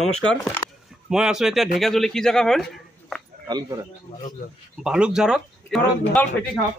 নমস্কাৰ, মই আছো এতিয়া ঢেকিয়াজুলি। কি জেগা হয়? বালুকঝাৰত। ফেটি খাপ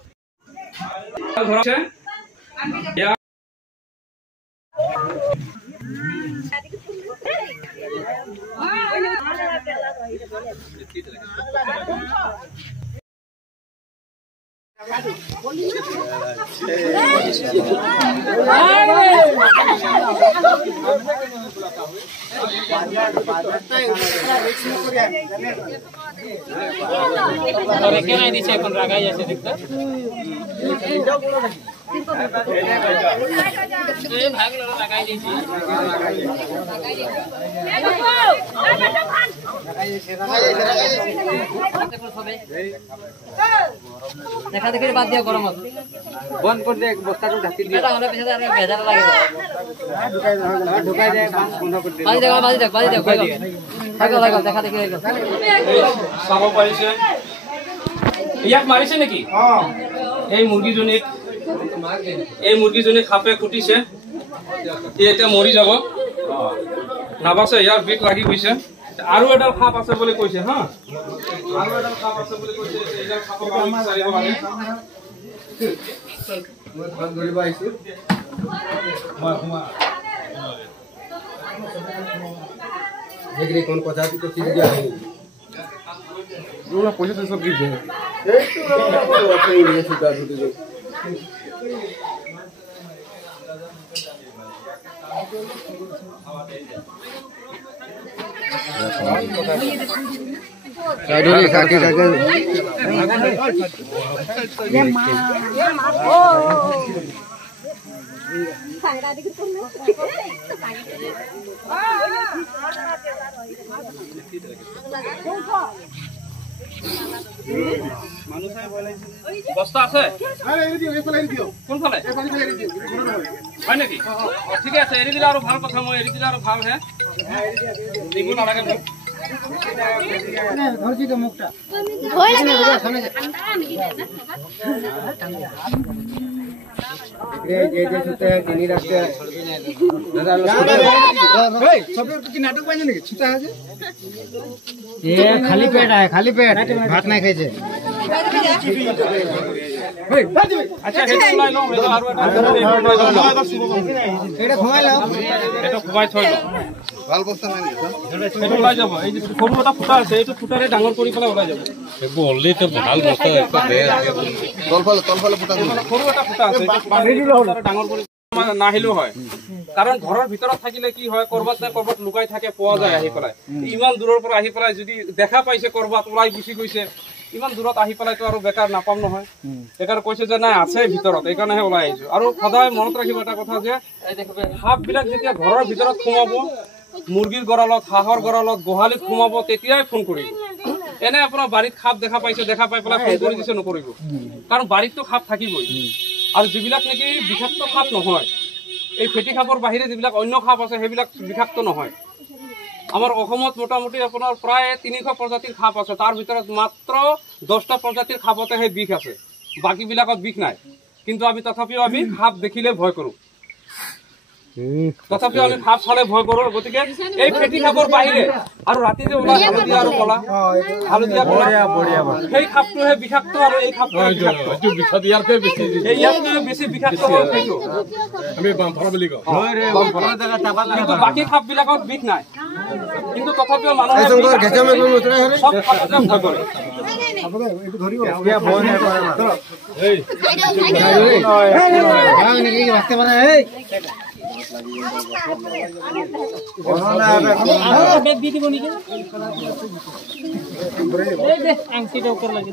দেখা দেখি বাদ দিয়া গরমত বন্ধ করে দে, বস্তাটা ঢাকি দিয়া এটা হলে পিছতে আর ভেজাল লাগে ঢুকাই দে, বন্ধ করে দে। বাজি দেখ লাগা দেখা দেখি হয়ে গেল। চাব পাৰিছে ইয়াক মাৰিছে নেকি? এই মুৰ্গীজনী খাপে খুটিছে, এতিয়া মৰি যাব, নাবাচে, ইয়াৰ বিষ লাগি গৈছে। আৰু এডাল খাপ আছে বুলি কৈছে। হা, আৰু এডাল খাপ আছে বুলি কৈছে। এইডাল খাপৰ আমি বিচাৰিব লাগে। মই ঘৰত ধৰিব আহিছো। কোন কথা করছি যে পয়সা সব দিচ্ছে বস্তা আছে কোনফালে হয় নেকি? ঠিকে আছে, এৰি দিলে আৰু ভাল কথা। মই এৰি দিলে আৰু ভাল হে, দিব নালাগে মোক। खाली पेट है, खाली पेट भात नहीं खाई। আচ্ছা, সেইটো ওলাই লওঁ, সেইটো আৰু এটা ঘুমাই লও, এটা ঘুমাই থৈ লওঁ। ভাল বস্তা নাই সেইটো ওলাই যাব। এই যে সৰু এটা ফুটা আছে, এইটো ফুটাৰে ডাঙৰ কৰি পেলাই ওলাই যাব। ভাল বস্তা তলফালে ফুটা সৰু এটা ফুটা আছে, ডাঙৰ কৰি নাহিলেও হয়। কাৰণ ঘৰৰ ভিতৰত থাকিলে কি হয়, কৰবাত নাই কৰবাত লুকাই থাকে, পোৱা যায় আহি পেলাই। ইমান দূৰৰ পৰা আহি পেলাই যদি দেখা পাইছে কৰবাত ওলাই গুচি গৈছে, ইমান দূৰত আহি পেলাইতো আৰু বেকাৰ নাপাম নহয়। বেকাৰ কৈছে যে নাই আছে ভিতৰত, এইকাৰণেহে ওলাই আহিছো। আৰু সদায় মনত ৰাখিব এটা কথা যে সাপ বিলাক যেতিয়া ঘৰৰ ভিতৰত সোমাব, মুৰ্গীৰ গঁৰালত, হাঁহৰ গঁৰালত, গোহালিত সোমাব, তেতিয়াই ফোন কৰিব। এনে আপোনাৰ বাৰীত সাপ দেখা পাইছে, দেখা পাই পেলাই ফোন কৰি দিছে, নকৰিব। কাৰণ বাৰীততো সাপ থাকিবই। আৰু যিবিলাক নেকি বিষাক্ত সাপ নহয়, এই ফেটি সাপৰ বাহিৰে যিবিলাক অন্য সাপ আছে, সেইবিলাক বিষাক্ত নহয়। আমাৰ অসমত মোটামুটি আপোনাৰ প্ৰায় 300 প্ৰজাতিৰ সাপ আছে। তাৰ ভিতৰত মাত্ৰ 10টা প্ৰজাতিৰ সাপতেহে বিষ আছে, বাকীবিলাকত বিষ নাই। কিন্তু তথাপিও আমি সাপ দেখিলে ভয় কৰোঁ। তথাপিও আমি সাপ চালে ভয় কৰোঁ। গতিকে এই ফেটি সাপৰ বাহিৰে আৰু ৰাতি যে ওলাই হালধীয়া আৰু কলা, সেই সাপটোহে বিষাক্ত। আৰু এই সাপটো ইয়াতকৈ বেছি বিষাক্ত হ'ল সেইটো। কিন্তু বাকী সাপ বিলাকত বিষ নাই। কিন্তু তথাপিও মানুহে সব সাপতে ভয় কৰে। আংটিটা উপৰ লাগে।